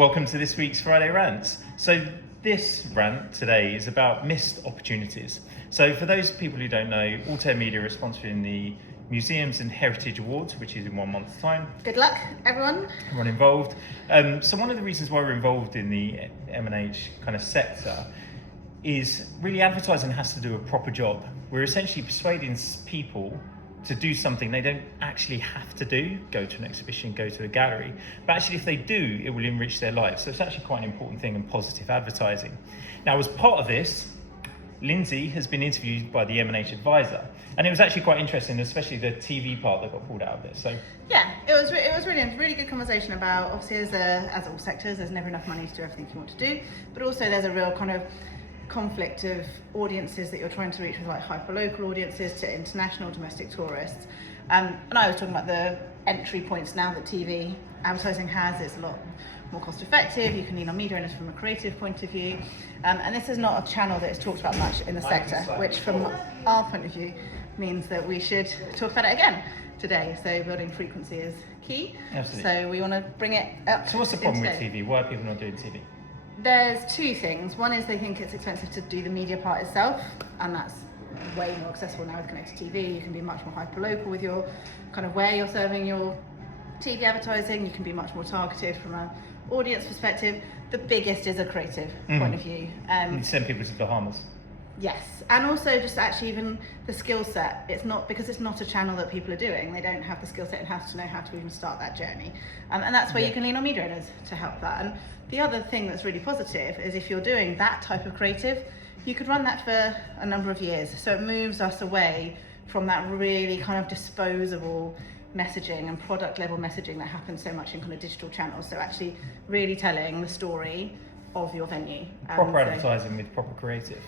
Welcome to this week's Friday Rants. So this rant today is about missed opportunities. So for those people who don't know, Auto Media are sponsoring the Museums and Heritage Awards, which is in 1 month's time. Good luck, everyone. Everyone involved. So one of the reasons why we're involved in the M&H kind of sector is really advertising has to do a proper job. We're essentially persuading people to do something they don't actually have to do, go to an exhibition, go to a gallery, but actually if they do, it will enrich their lives. So it's actually quite an important thing in positive advertising. Now, as part of this, Lindsay has been interviewed by the M&H advisor, and it was actually quite interesting, especially the TV part that got pulled out of this. So yeah, it was really a really good conversation about, obviously as all sectors, there's never enough money to do everything you want to do, but also there's a real kind of conflict of audiences that you're trying to reach with, like hyper-local audiences to international, domestic tourists. And I was talking about the entry points now that TV advertising has. It's a lot more cost effective. You can lean on media owners from a creative point of view. And this is not a channel that is talked about much in the sector, which from our point of view means that we should talk about it again today. So building frequency is key. Absolutely. So we want to bring it up. So what's the problem with TV? Why are people not doing TV? There's two things. One is they think it's expensive to do the media part itself, and that's way more accessible now with connected TV. You can be much more hyper-local with your kind of where you're serving your TV advertising. You can be much more targeted from an audience perspective. The biggest is a creative point of view. You send people to the Bahamas. Yes, and also just actually even the skill set. It's not, because it's not a channel that people are doing. They don't have the skill set and have to know how to even start that journey. And that's where you can lean on media owners to help that. And the other thing that's really positive is if you're doing that type of creative, you could run that for a number of years. So it moves us away from that really kind of disposable messaging and product level messaging that happens so much in kind of digital channels. So actually really telling the story of your venue. Proper advertising with proper creative.